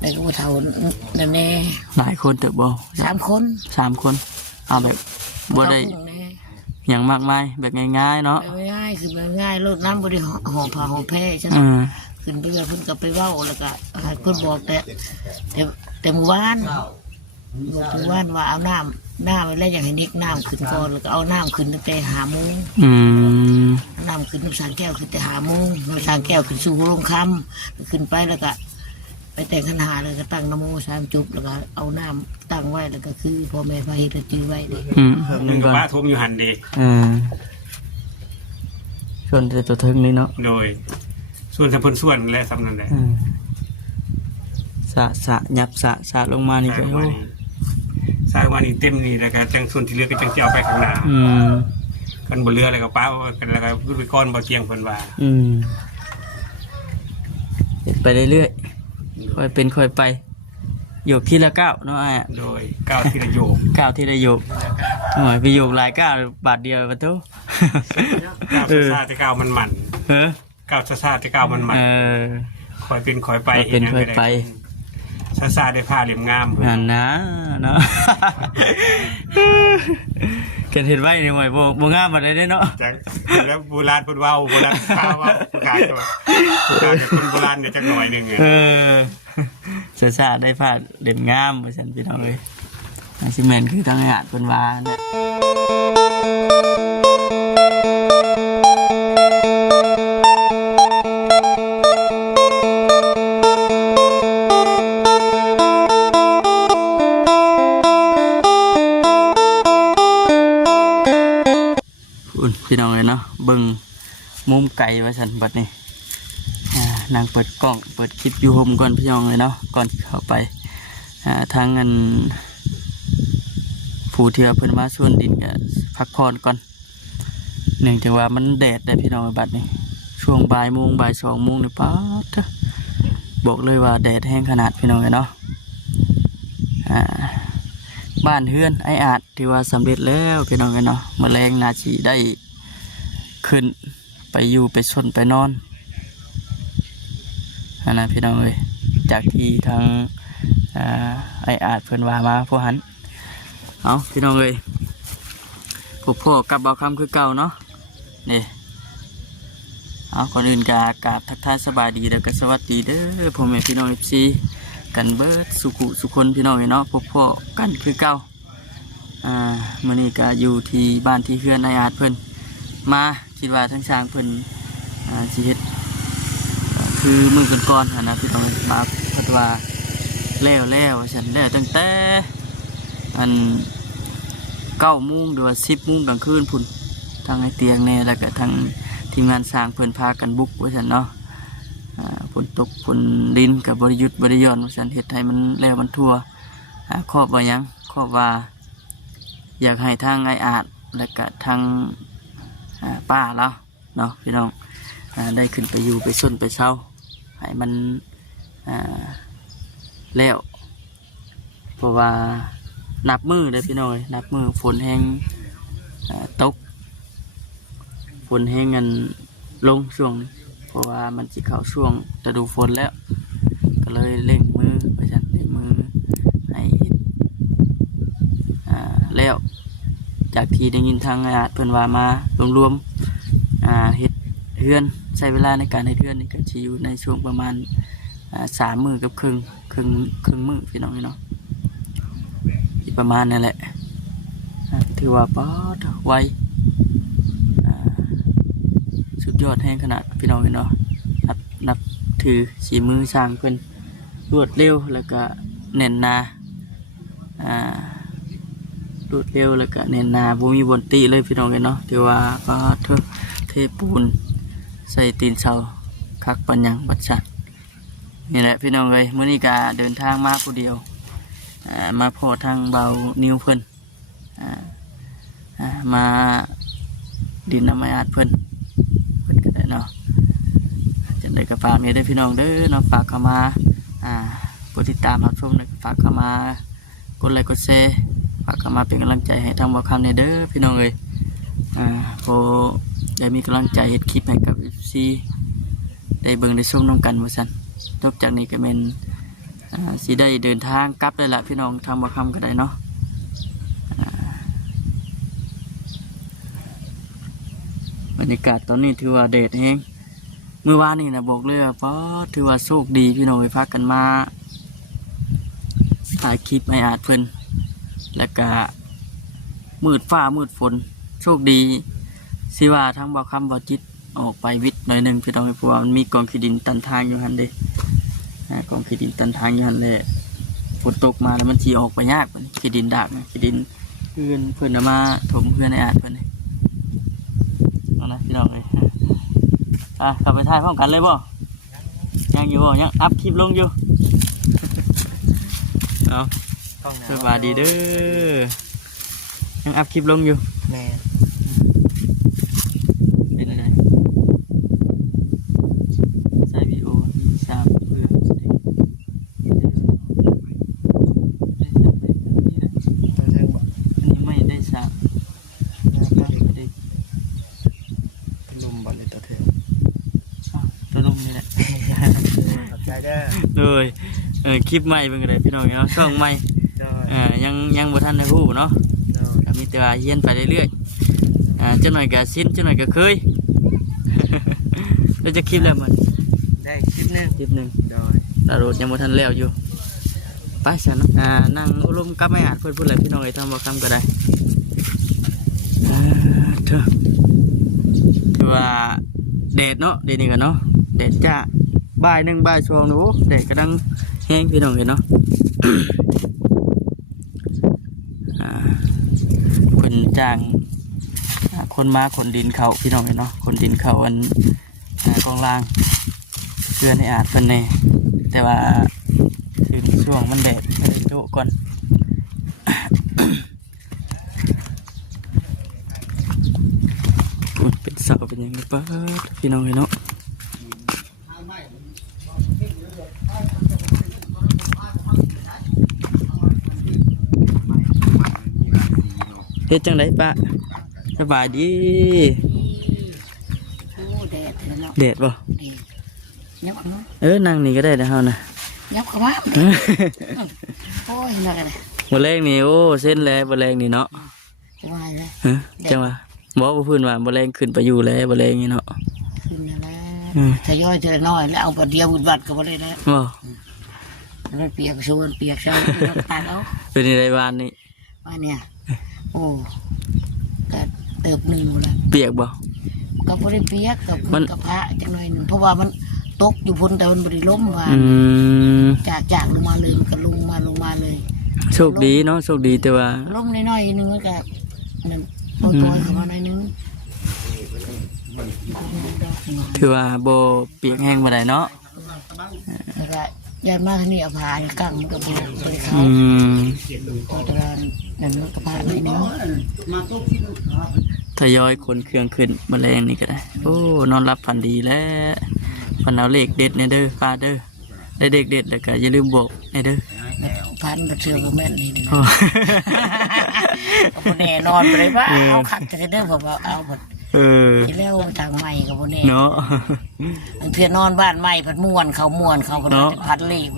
ได้ก็เท่านั่นแน่หลายคนเติบบ่3 คนเอาแบบบ่ได้อย่างมากมายแบบง่ายๆเนาะง่ายคือง่ายรถน้ำบริห่อผ้าห่อแพร่ใช่ไหมขึ้นไปเลยเพิ่นก็ไปเว้าแล้วก็เพิ่นบอกแต่เมื่อวานว่าเอาน้ำไว้แล้วอย่างให้นิกน้ำขึ้นก่อนแล้วก็เอาน้ำขึ้นตั้งแต่5 โมงน้ำขึ้นน้ำสางแก้วขึ้นแต่5 โมงน้ำสางแก้วขึ้นสู่โรงคำขึ้นไปแล้วก็ไปแต่งขันหาเลยก็ตั้งนโม3 จบแล้วก็เอาน้ำตั้งไว้แล้วก็คือพ่อแม่พระเฮ็ดจื้อไว้เลยหนึ่งกับป้าทุ่มอยู่หันเด็กส่วนตัวทึงนี่เนาะโดยส่วนสำคัญส่วนและสำนันแหละสะยับสะลงมานี่ก็โอ้สายวันนี้เต็มนี่นะครับจังส่วนที่เหลือก็จังเจียวไปข้างหน้ากันบนเรืออะไรก็ป้ากันแล้วก็ขึ้นไปก้อนบ่เจียงเพิ่นว่าไปเรื่อยๆค่อยเป็นค่อยไปโยกทีละก้าวเนาะโดยก้าวทีละโยกหน่อยไปโยกหลายก้าวบาทเดียวประตูก้าวซาจะก้าวมันก้าวซาจะก้าวมันค่อยเป็นค่อยไปเป็นค่อยไปซาได้ผ้าเหลี่ยมงามนะเนาะเกิดเห็นไว้ในหน่วยโบงามมาได้เนาะจากแล้วโบราณพูดว่าโบราณข้าวว่าผู้การจะคนโบราณเนี่ยจักหน่อยหนึ่งซาได้ผ้าเหลี่ยมงามเหมือนฉันพี่น้องเลยซีเมนต์คือทางงานเป็นวาเนี่ยพี่น้องเลยเนาะเบิ่งมุมไก่ว่าฉันบัดนี้นางเปิดกล้องเปิดคลิปยูโฮมก่อนพี่น้องเลยเนาะก่อนเข้าไปทางเงินผู้ที่เพิ่นมาส่วนดินก็พักผ่อนก่อนเนื่องจากว่ามันแดดได้พี่น้องบัดนี้ช่วงบ่ายโมงบ่าย2 โมงนี่ป๊าดบอกเลยว่าแดดแห้งขนาดพี่น้องเลยเนาะบ้านเฮือนไออาจที่ว่าสำเร็จแล้วพี่น้องเลยเนาะแมลงนาชีได้ขึ้นไปอยู่ไปชนไปนอนนะพี่น้องเลยจากที่ทางไออาจเพิ่นว่ามาพวกหันเอาพี่น้องเลยพวกพ่อกับบ่าวคำคือเก่าเนาะนี่เอาก่อนอื่นกราบทักทายสบายดีแล้วก็สวัสดีเด้อพ่อแม่พี่น้องFCกันเบิดสุคนพี่น้องเนาะพวกพ่อกันคือเก่ามื้อนี้ก็อยู่ที่บ้านที่เฮือนไออาจเพิ่นมาคิดว่าทั้งช้างเพิ่นสิเฮ็ดคือมือก่อนนะพี่น้องมาพัดว่าแล้วฉันแล้วตั้งแต่9 โมงหรือว่า10 โมงกลางคืนพุ่นทางไอเตียงแน่แล้วก็ทางทีมงานสร้างเพิ่นพากันบุกว่าฉันเนาะฝนตกฝนดินกับบริยุทธ์บริยอนว่าฉันเฮ็ดให้มันแล้วมันทั่วครอบว่ายังครอบว่าอยากให้ทางไออาจและก็ทางป้าแล้วเนาะพี่น้องได้ขึ้นไปอยู่ไปส้นไปเช่าให้มันแล้วเพราะว่านับมือเลยพี่น้องนับมือฝนแห้งตกฝนแห้งกันลงช่วงเพราะว่ามันจะเข้าช่วงฤดูฝนแล้วก็เลยเร่งมือไปจัดเร่งมือให้แล้วจากที่ได้ยินทางอาจเพิ่นว่ามารวมเฮ็ดเฮือนใช้เวลาในการเฮ็ดเฮือนนี่ก็สิอยู่ในช่วงประมาณ3 มื้อกับครึ่งมื้อพี่น้องเนาะประมาณนั่นแหละถือว่าป๊อดไวสุดยอดแห่งขนาดพี่น้องเนาะนับถือสีมือสร้างเพิ่นรวดเร็วแล้วก็แน่นหนารวดเร็วแล้วก็แน่นหนาบ่มีบนตีเลยพี่น้องเนาะถือว่าป๊อดเทปูนใส่ตีนเสาคักปัญญังบัดชัดนี่แหละพี่น้องเลยมื้อนี้ก็เดินทางมาผู้เดียวมาพอทางเบานิ้วเพิ่นมาดินน้ำไม้อาดเพิ่นก็ได้เนาะจะได้กระฝากนี้ได้พี่น้องเด้อเนาะฝากเข้ามากดติดตามรับชมนะฝากเข้ามากดไลค์กดแชร์ฝากเข้ามาเป็นกำลังใจให้ทางบ่าวคำเนี่ยเด้อพี่น้องเลยพอได้มีกำลังใจเฮ็ดคลิปให้กับ FC ได้เบิ่งได้ชมน้องกันว่าซั่นจบจากนี้ก็เป็น สิได้เดินทางกลับได้ละพี่น้องทางบ่คำก็ได้เนาะบรรยากาศตอนนี้ถือว่าเด็ดแฮงเมื่อวานนี่นะบอกเลยว่าป๊อถือว่าโชคดีพี่น้องไปพักกันมาถ่ายคลิปไม่อาจเพิ่นแล้วก็มืดฟ้ามืดฝนโชคดีสิว่าทั้งบ่คำบ่จิตออกไปวิทย์หน่อยหนึ่งพี่น้องเพราะว่ามันมีกองขี้ดินตันทางอยู่หันเด้กองขี้ดินตันทางอยู่หันเลยฝนตกมาแล้วมันทีออกไปยากขี้ดินดากขี้ดินเพื่อนเอามาถมเพื่อนในอาจเพื่อนนี่เอานะพี่น้องเลยกลับไปถ่ายพร้อมกันเลยบ่ยังอยู่บ่ยังอัพคลิปลงอยู่เอาสวัสดีเด้อยังอัพคลิปลงอยู่แม่เป็นอะไรใส่วีดีโอสามเพื่อไม่ได้สามลุมบอลเลยตัวเธอ ตัวลงนี่แหละ ใจเด้อ เลยคลิปใหม่เป็นไงพี่น้องเนาะช่องใหม่ยังบ่ทันได้ฮู้เนาะมีแต่ว่าเฮียนไปเรื่อยๆจังหน่อยก็สิ้นจังหน่อยก็เคยเราจะคลิปแล้วมัน ได้คลิปหนึงโดยตลอดยังบ่ทันแล้วอยู่ไปซะเนาะนั่งอารมณ์กับไม่อาจเพิ่นพูดอะไรพี่น้องไอ้ทำบ่คำก็ได้ถือว่าแดดเนาะเดี๋ยวนี้กันเนาะแดดจ้าบ่ายหนึ่งบ่ายสองโอ้แดดกำลังแห้งพี่น้องเห็นเนาะคนจ้างคนมาขนดินเขาพี่น้องเห็นเนาะขนดินเขาอันกองล่างเพื่อนให้อาจเป็นในแต่ว่าถึงช่วงมันแดดก็เลยโจ้ก่อนเป็นเสาเป็นอย่างนี้ป้าพี่น้องเห็นเนาะเฮ็ดจังไดป้าสบายดีแดดบ่นั่งนี่ก็ได้นะเฮานะยับเข้ามาโอ้ยมากันเลยบ่แรงนี่โอ้เส้นแล้วบ่แรงนี่เนาะว่าเลยจังว่าบ่พื้นว่าบ่แรงขึ้นไปอยู่แล้วบ่แรงนี่เนาะขึ้นแล้วทยอยเจอน้อยแล้วเอาไปเดียวบุญวัดก็บ่ได้แล้วบ่มันเปียกโซนเปียกใช่ตาเอาเป็นในบ้านนี่บ้านเนี่ยโอ้ก็เติบหนึ่งแล้วเปียกบ่ก็บ่ได้เปียกกับพุ่นกับพระจังหน่อยนึงเพราะว่ามันตกอยู่พุ่นแต่มันบ่ได้ล้มว่าจากลงมาเลยมันก็ลงมาเลยโชคดีเนาะโชคดีแต่ว่าล้มน้อยๆนึงมันก็นั่นตัวเข้ามาหน่อยนึงถือว่าบ่เปียกแห้งบ่ได้เนาะแล้วก็ยายมาทางนี้เอาผ้ากั้งมันก็บ่ได้เข้าตอนนั้นมันก็ผ้าเลยนึงทยอยขนเครื่องขึ้นแมลงนี่ก็ได้โอ้นอนรับฝันดีแล้วฝันเอาเลขเด็ดเนี่ยเด้อป้าเด้อได้เด็กเด็ดแล้วก็อย่าลืมบอกเนี่ยเด้อพันกับเชือกแม่นนี่นะกับแน่นอนไปเลยว่าเอาขัดจะเด้อผมเอาหมดที่แล้วทางใหม่กับแน่เนาะเพื่อนนอนบ้านใหม่พัดม่วนเขาเนาะพัดเลข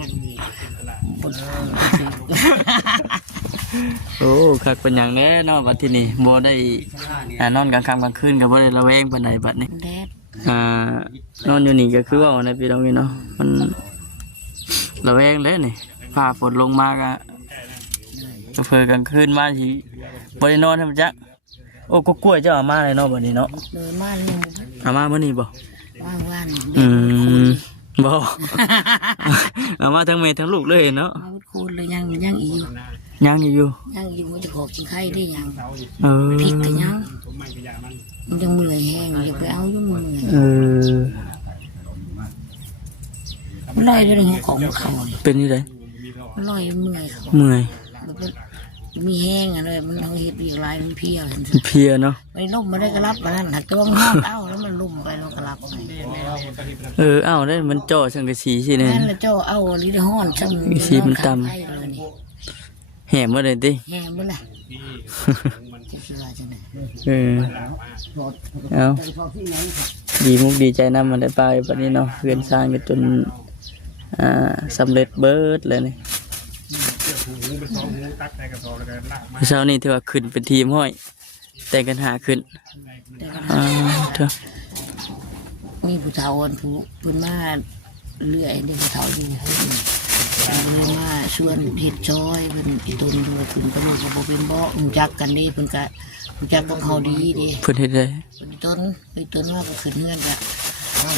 โอ้ขัดเป็นอย่างนี้เนาะบัดที่นี่โบได้นอนกลางค่ำกลางคืนกับโบได้ระแวงปันใดบัดนี้นอนอยู่นี่ก็คือว่าในปีเราเนาะมันระแวงเลยนี่ฟ้าฝนลงมาก็เผยกลางคืนมาทีโบได้นอนทำจักโอ้ก็กล้วยเจ้าอามาเลยเนาะบัดนี้เนาะมาเลยอามาเมื่อนี้บ่ว่านบ่อามาทั้งแม่ทั้งลูกเลยเนาะคูณเลยยังอีกยังอยู่มันจะขอกินไข่ได้ยังพริกกันยังมันยังเมื่อยแห้งอย่าไปเอายุ่งเมื่อยมันลอยด้วยหัวของเขาเป็นยังไงมันลอยเมื่อยเขามีแห้งอะไรมันเอาเห็ดอีกลายมันเพี้ยเนาะไปลุ่มมาได้กระลับมานั่นหักตัวมันห้องเอ้าแล้วมันลุ่มไปแล้วกระลับเอ้าได้มันจ่อสังกะสีสิเนี่ยนั่นแหละจ่อเอ้าลิ้นห้อนช่างสีมันต่ำแห่มาเลยดิแห่มาเลยเอาดีมุกดีใจนำมันได้ไปวันนี้เนาะเพื่อนสร้างกันจน สำเร็จเบิดเลยนี่ หูเป็นสองหูตัดในกระสอบแล้วก็ลากมา เช้านี้ที่ว่าขึ้นเป็นทีมห้อย แต่งกันหาขึ้น แต่ก็ เถอะ มีผู้เฒ่าอันผู้เพิ่นมาเรื่อยเด็กผู้เฒ่าอยู่เพิ่นมาชวนเฮ็ดจอยเพิ่นอีตนด้วยเพิ่นก็มันก็บ่เป็นบ่รู้จักกันนี่เพิ่นก็รู้จักกับเฮาดีเด้ เพิ่นเฮ็ดได้ เพิ่นต้นว่าก็ขึ้นเฮือนก็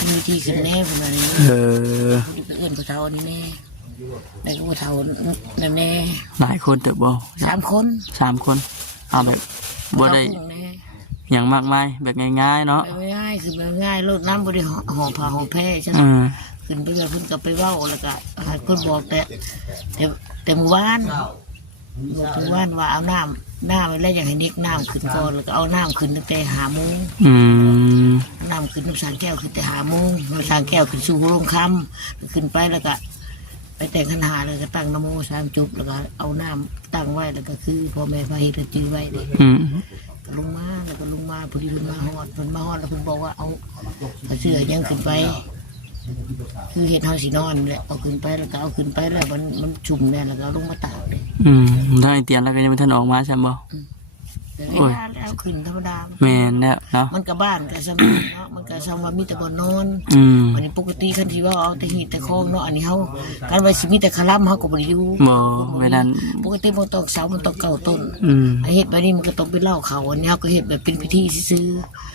มีที่ขึ้นแน่เพิ่นว่านี่ เออ เพิ่นไปเอิ้นผู้เฒ่านี่แน่ได้ก็ผู้เฒ่านั่นแน่ หลายคนเติบบ่ 3 คน 3 คนเอาแบบบ่ได้ เฒ่าแน่ อย่างมากมายแบบง่ายๆเนาะ ไปง่ายคือแบบง่ายรถน้ำบ่ได้ห่อผ้าห่อแพร่ใช่ไหม อืม ขึ้นไปเลยเพิ่นก็ไปเว้าแล้วก็ให้เพิ่นบอกแต่หมู่บ้านบอกหมู่บ้านว่าเอาน้ำไว้แล้วอยากให้เด็กน้ำขึ้นก่อนแล้วก็เอาน้ำขึ้นตั้งแต่5 โมง อืม น้ำขึ้นน้ำสางแก้วขึ้นแต่5 โมงน้ำสางแก้วขึ้นสู่หัวลงคำขึ้นไปแล้วก็ไปแต่งขันหาเลยก็ตั้งนะโม3 จุบแล้วก็เอาน้ำตั้งไว้แล้วก็คือพ่อแม่พาเฮ็ดจื้อไว้เด้ อืม ก็ลงมาแล้วก็ลงมาพอดีลงมาฮอดเพิ่นมาฮอดแล้วเพิ่นบอกว่าเอาเสื้อยังขึ้นไป คือเฮ็ดเฮาสินอนแหละเอาขึ้นไปแล้วก็เอาขึ้นไปแล้วมันชุ่มแน่แล้วก็เอาลงมาตากเลย อืมได้เตียนแล้วก็ยังไม่ทันออกมาใช่บ่ แต่ โอ้ย แล้วขึ้นธรรมดา แม่นแล้วเนาะ มันก็บ้านก็สำนักเนาะมันก็สำว่ามีแต่บ่นอน อืม อันนี้ปกติคันที่ว่าเอาแต่หีดแต่คองเนาะอันนี้เฮาคันว่าสิมีแต่คลัมเฮาก็บ่ได้อยู่ บ่เวลา ปกติมันต้องเสามันต้องเก้าต้น อืม ไอ้เฮ็ดแบบนี้มันก็ต้องเป็นเหล้าเขาอันนี้เฮาก็เฮ็ดแบบเป็นพิธีซื่อ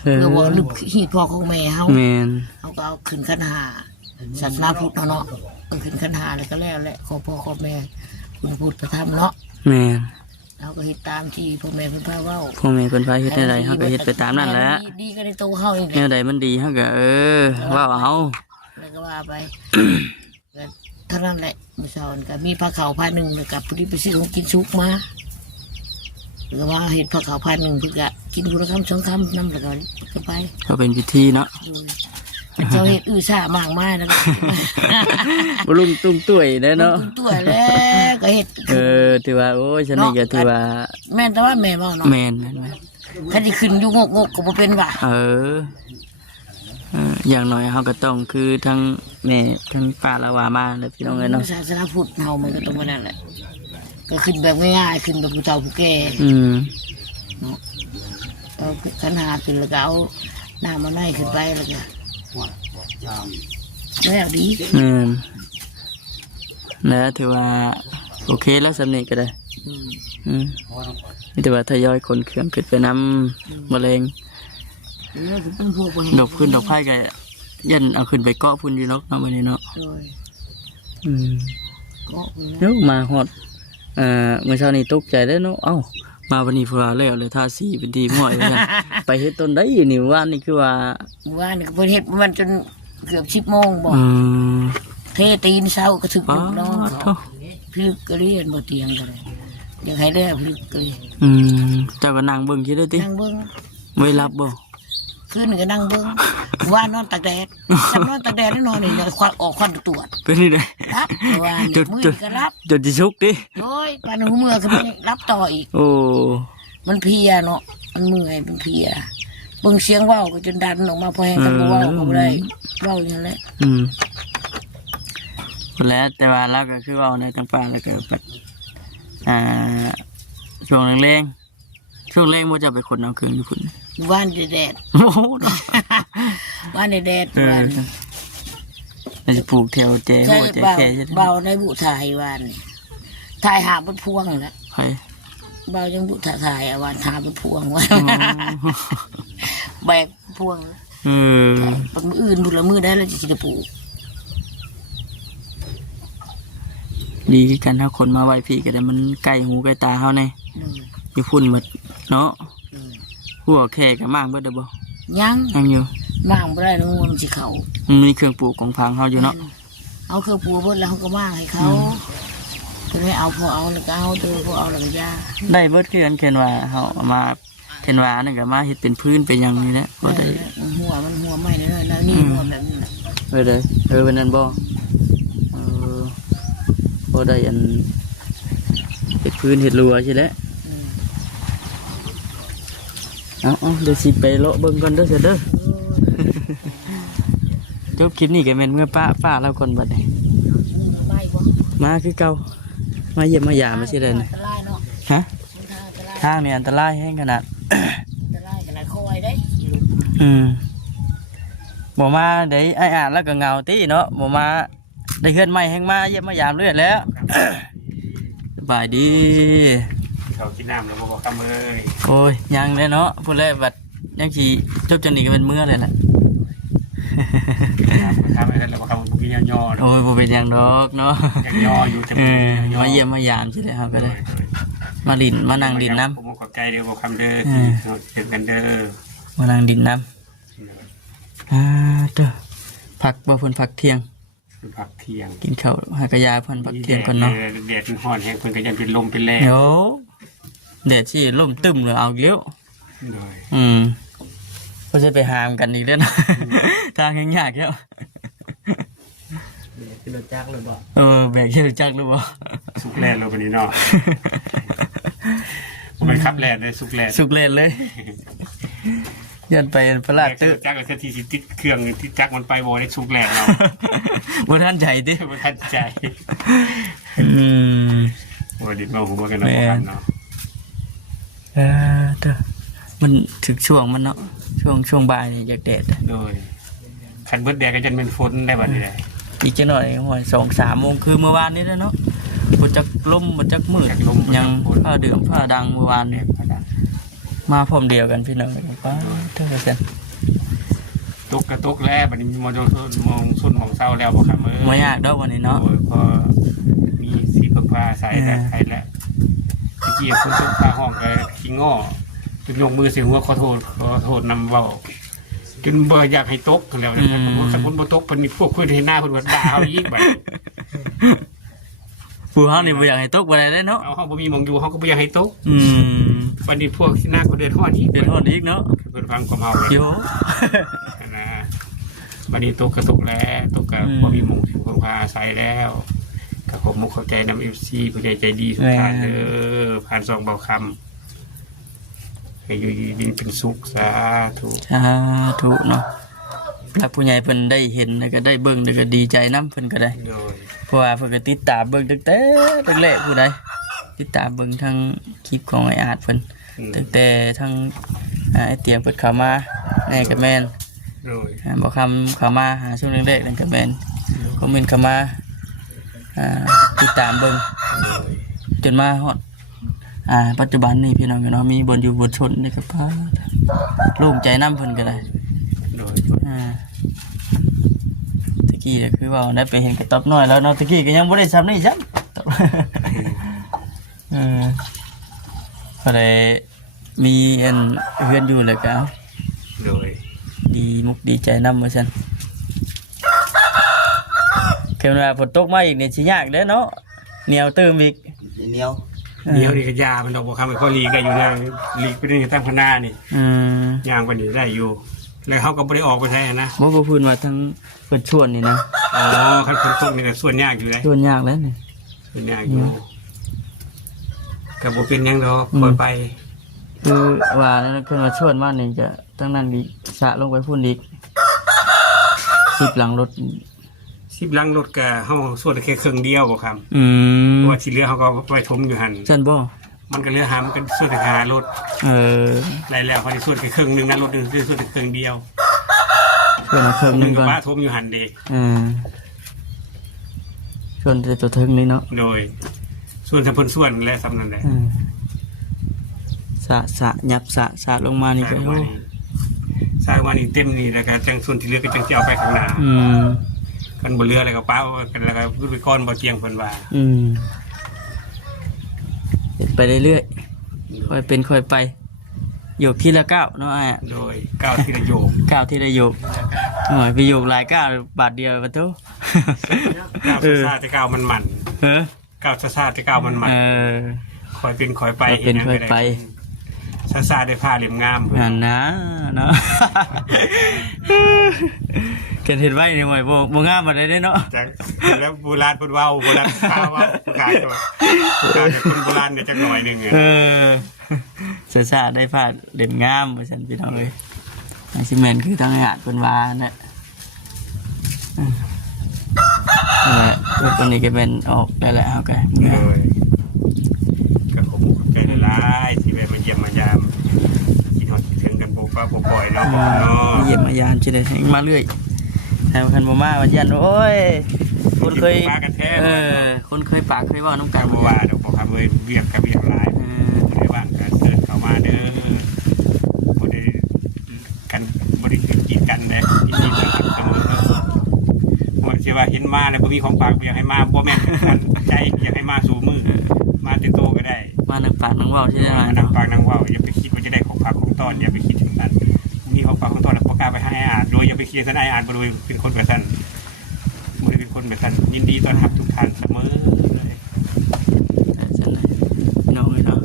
เออ ๆเพื่อว่าลึกหีดพ่อของแม่เฮา แม่น เขาก็เอาขึ้นขันหาศาสนาพุทธเนาะเอาขึ้นขันหาแล้วก็แล้วแหละขอพ่อขอแม่คุณพุทธธรรมเนาะ แม่น เราก็เฮ็ดตามที่พ่อแม่เพิ่นพาเว้า พ่อแม่เพิ่นพาเฮ็ดได้ใดเฮาก็เฮ็ดไปตามนั้นแหละ ดีก็ในตัวเฮาเอง แนวใดมันดีเฮาก็ว่าเอา แล้วก็ว่าไปก็เท่านั้นแหละมื้อเช้านี่ก็มีผ้าขาวผ้าหนึ่งแล้วกับผู้ที่ไปซื้อของกินสุกมาแล้วก็ว่าเฮ็ดผ้าขาวผ้าหนึ่งเพิ่นก็กินคนละคำ2 คำนำแล้วก็ไป ก็เป็นพิธีเนาะ ดูเจ้าเฮ็ดอื้อซ่ามากมายแล้วก็ บ่ลุ่มตุ้มตุ้ยเด้อเนาะ ตัวแล้วก็เฮ็ด ถือว่าโอ้ยฉันนี่ก็ถือว่า แม่นแต่ว่าแม่ว่าเนาะ แม่นแม่น คันสิขึ้นอยู่งกก็บ่เป็นว่า เอออย่างน้อยเขาก็ต้องคือทั้งแม่ทั้งป้าละวามาแล้วพี่น้องเอ้ยเนาะ ศาสนาพุทธเฮามันก็ต้องว่านั่นแหละ ก็ขึ้นแบบง่ายๆขึ้นแบบผู้เฒ่าผู้แก่ อืม เอาขันหาขึ้นแล้วก็เอาน้ำมาในขึ้นไปแล้วก็แล้วดี แล้วถือว่าโอเคแล้วสำเนียงก็ได้ อืม มีแต่ว่าทยอยคนเครื่องขึ้นไปน้ำมะเร็ง แล้วก็เป็นพวกบ่ ดอกขึ้นดอกไผ่ก็ยันเอาขึ้นไปเกาะพุ่นอยู่เนาะเนาะวันนี้เนาะ โดย อืม ก็เป็น เดี๋ยวมาฮอดเมื่อเช้านี้ตกใจได้อเนาะเอ้ามาวันนี้พวกเราแล้วเลยท่าสีเป็นทีห้อยเหมือนกัน ไปเฮ็ดต้นได้อยู่นี่ว่านนี่คือว่า ว่านี่ก็เพิ่นเฮ็ดมันจนเกือบ10 โมงบ่ อืม เทตีนเช้าก็ถึง ป้า ลูกน้อง โธ่ เขาพลึกก็เรียนบ่เตียงก็เลยอยากให้ได้พลึกก็เลย เจ้าก็นั่งเบิ่งคิดได้ติ นั่งเบิ่ง ไม่รับบ่ คืนก็นั่งเบิ่งว่านอนตากแดดฉันนอนตากแดดแน่นอนนี่ควันออกควันตรวจ เป็นนี่ได้ รับว่านี่ จุด มือ จุด นี่ก็รับ จนสิชุกดิ โอ้ยปานหูเมื่อก็ไม่รับต่ออีก โอ้ มันเพลียเนาะมันเมื่อยมันเพลียเบิ่งเสียงเว้าก็จนดันออกมาพอแห้งกันบ่เว้าก็บ่ได้เว้าอย่างนั้นแหละ แล้วแต่ว่าเราก็คือว่าในต่างๆแล้วก็แบบช่วงแรงๆช่วงแรงมันจะไปคนเอาเครื่องอยู่พุ่น บ้านแดด โอ้โหเนาะ บ้านแดด เออ บ้าน มันจะปลูกแถวแจหั ใช่ วแจ เบา แค่ใช่ไหม เบาในบุถ่ายบ้านนี่ถ่ายหาบนพวงนั่นแหละ ใคร เบาจังบุถ่ายอ่ะวันหาบนพวงว่าแบกพวง เออ ปันมืออื่นบุละมือได้แล้วจะสิได้ปลูก ดีกันถ้าคนมาไหวพี่ก็ได้มันใกล้หูใกล้ตาเขาแน่ อืม อยู่พุ่นหมดเนาะ อืม หัวแค่กับมากเบิดเด้อบ่ ยัง ยังอยู่ มางบ่ได้แล้วมันสิเขา มันมีเครื่องปลูกของพังเขาอยู่เนาะ เอาเครื่องปลูกเบิดแล้วเขาก็มางให้เขาก็เลยเอาพอเอาแล้วก็เอาตัวพอเอาแล้วก็ยา ได้เบิดคือกันเขียนว่าเขาเอามาเขียนว่านั่นก็มาเฮ็ดเป็นพื้นเป็นหยังนี่แหละบ่ได้ หัวมันหัวไม่เลยแล้วนี่หัวแบบนี้นะ เป็นนั้นบ่บ่ได้อันเฮ็ดพื้นเฮ็ดรั้วใช่แล้ว อืม เอาเดี๋ยวสิไปเลาะเบิ่งก่อนเด้อเสียเด้อจบคลิปนี้ก็แม่นเมื่อป้าเราก่อนบัดนี้ มาคือเก่ามาเยี่ยมมายามไม่ใช่เลย อั นะ นตรายเนาะ ฮะ ทางอันตรายทางนี่อันตรายแห้งขนาด อันตรายกันหลายคอยได้ บ่มาได้ไอ้อ่านแล้วก็เงาตีเนาะบ่มาได้เฮือนใหม่แห้งมาเยี่ยมมายามเรื่อยแล้ว สบายดี เขากินน้ำแล้วบอกคำเอ้ย โอ้ยยังเลยเนาะพูดเลยบัดยังขี่จบจนนี่ก็เป็นเมื่อเลยแหละ ทำให้กันแล้วบอกคำกินย่อๆ โอ้ยบ่เป็นหยังดอกเนาะ ยังย่ออยู่จะ มาเยี่ยมมายามใช่ไหมครับไปเลยมาดินมานั่งดินน้ ผมขอบใจเดียวบอกคำเด้อเจอกันเด้อ ำมานั่งดินน้ำเด้อพักบ่เพิ่นพักเที่ยง ผักเที่ยง กินข้าวหากระยาเพิ่นพักเที่ยงก่อนเนาะ แดดมันร้อนแห้งเพิ่นก็ยังเป็นลมเป็นแรง เดี๋ยวแดดสิล่มตึมเลยเอาอีกแล้ว เลย ก็จะไปหามกันอีกแล้วนะ ทางยากๆแล้ว กิโลจักเลยบ่ แบกเชือกจักหรือเปล่า สุกแลนเราวันนี้เนาะผมเป็นขับแลนเลยสุกแลน สุกเล่นเลย ยันไปพระราชตึก จักรทีสิติดเครื่องที่จักมันไปบ่ได้สุกแลนเรา บ่ทันใจดิ ไม่ทันใจวันนี้มาหัวกันเนาะเนาะ เด้อมันถึงช่วงมันเนาะช่วงบ่ายนี่อยากแดด โดยคันเบิดแดดก็จะเป็นฝนได้บัดนี้เลย อีกจะหน่อยหอย2-3 โมงคือเมื่อวานนี้แล้วเนาะบ่จักลมบ่จักมืดยังผ้าเดือมผ้าดังเมื่อวานเนี่ยมาพร้อมเดียวกันพี่น้องป้าเท่ากัน ตกกระตกแล้วบัดนี้มองสุดมองเศร้าแล้วบ่ครับ บ่ยากดอกวันนี้เนาะ พอมีสีผ้าใส่แล้วใครแล้วตะกี้คนตกผ้าห้องก็ขี้ง้อจนยกมือเสียหัวขอโทษนำเว้าจนบ่อยากให้ตกแล้วคันคนบ่ตกเพิ่นมีพวกเพิ่นเห็นหน้าเพิ่นก็ด่าเฮาอีกบัด ผู้เฮานี่บ่อยากให้ตกบ่ได้เด้เนาะ เอาเฮาบ่มีหม่องอยู่เฮาก็บ่อยากให้ตก บัดนี้พวกที่หน้าก็เดือดร้อนอีก เดือดร้อนอีกเนาะ เพิ่นฟังความเฮาเลย โย นะบัดนี้ตกก็ตกแล้วตกก็บ่มีหม่องสิพาอาศัยแล้วก็ผมเข้าใจนำ FC ผู้ใหญ่ใจดีทุกท่านเด้อผ่านซองเบาคำให้อยู่ดีเป็นสุขสาธุ ถูกเนาะแล้วผู้ใหญ่เพิ่นได้เห็นแล้วก็ได้เบิ่งแล้วก็ดีใจนํเพิ่นก็ได้ โดย เพราะว่าเพิ่นก็ติดตามเบิ่งตั้งแต่แรกๆผู้ใดติดตามเบิ่งทั้งคลิปของไอ้อาจเพิ่นตั้งแต่ทั้งไอ้เตียงเปิดเข้ามาแน่ก็แม่น โดย บ่คำเข้ามาหาช่วงแรกๆนั่นก็แม่นคอมเมนต์เข้ามาติดตามเบิ่ง โดย จนมาฮอดปัจจุบันนี่พี่น้องเนาะมีบนอยู่บนชนนี่ก็พาโล่งใจนํเพิ่นก็ได้ โดย ตะกี้ก็คือว่าได้ไปเห็นกระต๊อบน้อยแล้วเนาะตะกี้ก็ยังบ่ได้ซ้ำนี่ซ้ำก็เลยมีอันเพื่อนอยู่เลยก็เอา โดย ดีมุกดีใจนำว่าซั่นเกิดว่าฝนตกมาอีกนี่สิยากเด้อเนาะเหนียวเติมอีก เหนียว เดี๋ยวนี่ก็ยามันดอกบ่คำให้พ่อลีก็อยู่นะลีกไปนี่ตั้งพนานี่ย่างไปนี่ได้อยู่แล้วเขาก็บ่ได้ออกไปใช่นะ บ่พูดว่าทั้งเพิ่นชวนนี่นะ อ๋อคันฝนตกนี่ก็ส่วนยากอยู่เลย ชวนยากแล้วนี่ ส่วนยากอยู่ก็บ่เป็นหยังดอกปล่อยไป คือว่านั่นเพิ่นว่าชวนมานี่จะตั้งนั้นอีกสะลงไปพุ่นอีก10หลังรถ 10ลังรถก็เฮาส่วนแค่ครึ่งเดียวบ่ครับเพราะว่าที่เหลือเขาก็ไว้ถมอยู่หั่น ซั่นบ่ มันก็เหลือหามันก็ส่วนหารถ ไรแล้วพอที่ส่วนแค่ครึ่งนึงนะรถนึงคือส่วนแค่ครึ่งเดียว ชวนมาเครื่องหนึงก่อน ว่าถมอยู่หั่นเด้ ชวนแต่ตัวถึงนี่เนาะ โดยส่วนทำเพิ่นส่วนและสำนั้นแหละ สะยับสะลงมานี่ก็ สร้างมานี่เต็มนี่แล้วก็จังส่วนที่เหลือก็จังสิเอาไปข้างหน้ากันบ่เหลืออะไรก็ป้ากันแล้วก็ขึ้นไปก้อนบ่เจียงเพิ่นว่า เป็นไปเรื่อยๆค่อยเป็นค่อยไปโยกทีละก้าวเนาะอ่ะ โดยก้าวที่ระโยก ก้าวทีละโยกไปโยกหลายก้าวบาทเดียวปะทุ ก้าวซ่าๆแต่ก้าวมันมันก้าวซ่าๆแต่ก้าวมันมันคอยเป็นคอยไป เป็นค่อยไป ซ่าๆได้ผ้าเหลี่ยมงามเพิ่น นั่นนะเนาะ เกิดเห็นไว้ในหน่วยบ่งามมาได้เนาะ จากแล้วโบราณเพิ่นเว้าโบราณข้าวว่าผู้ขายตัวผู้ขายเป็นคนโบราณเนี่ยจักหน่อยนึง ซาได้พาดเด่นงามว่าซั่นพี่น้องเอ้ยอันสิแม่นคือทางญาติเพิ่นว่านั่นแหละ ตรงนี้ก็เป็นออกได้แล้วครับ เลยก็ขอบคุณขอบใจหลายๆที่แบบมาเยี่ยมมายามคิดฮอดคิดถึงกันบ่ฟ้าบ่ปล่อยเนาะเนาะ เยี่ยมมายานชิได้มาเรื่อยแต่คันบ่มาวันยันโอ้ยคนเคยคนเคยปากเคยว่าน้ำ กั กัน น บ่ว่าดอกบ่ครับเอ้ยเวียกกับเวียกหลายบ่ได้ว่างกันเดินเข้ามาเด้อบ่ได้กันบ่ได้กีดกันเด้ยินดีต้อนรับเสมอบ่สิว่าเห็นมาแล้วบ่มีของฝากอยากให้มาบ่แม่นกันใจอยากให้มาสู่มือมาติโตก็ได้ มานังปากนังเว้าใช่ไหม นางปากนางว่าวอย่าไปคิดว่าจะได้ของฝากของต้อนอย่าไปคิดถึงนั้นมีของฝากของต้อนแล้วพอกล้าไปให้อ่านโดยอย่าไปคิดท่านอ่านบริเวณเป็นคนแบบท่านบริเวณคนแบบท่านยินดีต้อนรับทุกท่านเสมอเลย น้องเนาะ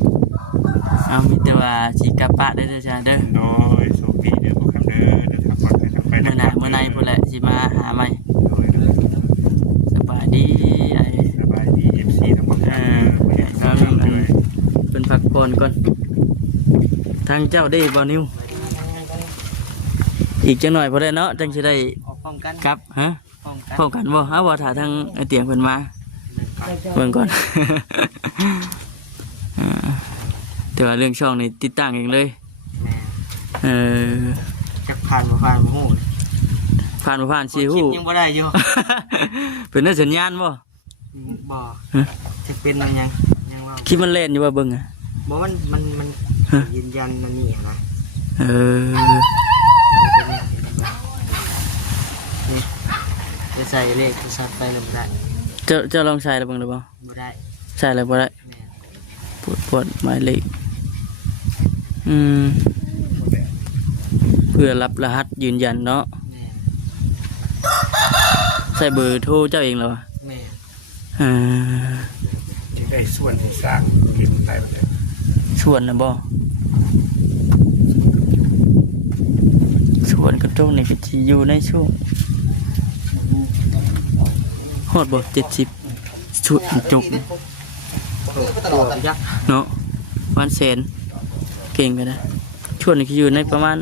เอามีแต่ว่าสิกลับปะได้เด้อจ้าเด้อ โดยโชคดีเด้อพวกคำเด้อเดินทางปลอดภัยทางไป เมื่อหน้าเมื่อในพุ่นแหละสิมาหาใหม่ โดย สบายดีไอ้ สบายดีFC ทั้งหมดเลย เป็นพักผ่อนก่อนทางเจ้าได้บ่นิวอีกจังหน่อยพอได้เนาะจังสิได้ ออกป้องกัน ครับฮะ ป้องกัน พร้อมกันบ่ฮะบ่ถ้าทางไอ้เตียงเพิ่นมาเบิ่งก่อน แต่ว่าเรื่องช่องนี่ติดตั้งเองเลย แม่ เออ จักผ่านบ่ผ่านบ่ฮู้ ผ่านบ่ผ่านสิ คิ ฮู้ ดยังบ่ได้อยู่ เป็นได้สัญญาณบ่ บ่ ฮะ จะเป็นมันยังว่า คิดมันเล่นอยู่ว่าเบิ่งอ่ะ บ่มันยืนยันมันนี่นะ เออ นี่จะใส่เลขโทรศัพท์ไปหรือบ่ได้ เจ้าลองใส่แล้วเบิ่งได้บ่ บ่ได้ ใช่แล้วบ่ได้ แม่ ปวดหมายเลขเพื่อรับรหัสยืนยันเนาะ แม่ ใส่เบอร์โทรเจ้าเองเหรอวะ แม่ อ่า ที่ได้ส่วนที่สร้างกินไปเลย ส่วนนะบ่ส่วนกระจกนี่ก็สิอยู่ในช่วงฮอดบ่70ชุดจุก ตัวยักษ์ เนาะวันแสนเก่งก็ได้ช่วงนี้คืออยู่ในประมาณ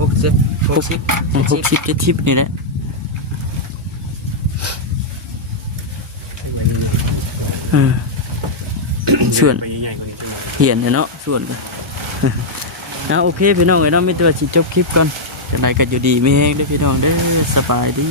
60-70นี่แหละส่วน ไปใหญ่ๆกว่านี้จังเลย เหียนเนาะส่วนกัน นะโอเคพี่น้องไอ้น้องมีตัวสิจบคลิปก่อนจะไหนกันอยู่ดีไม่แห้งเด้อพี่น้องเด้อสบายดี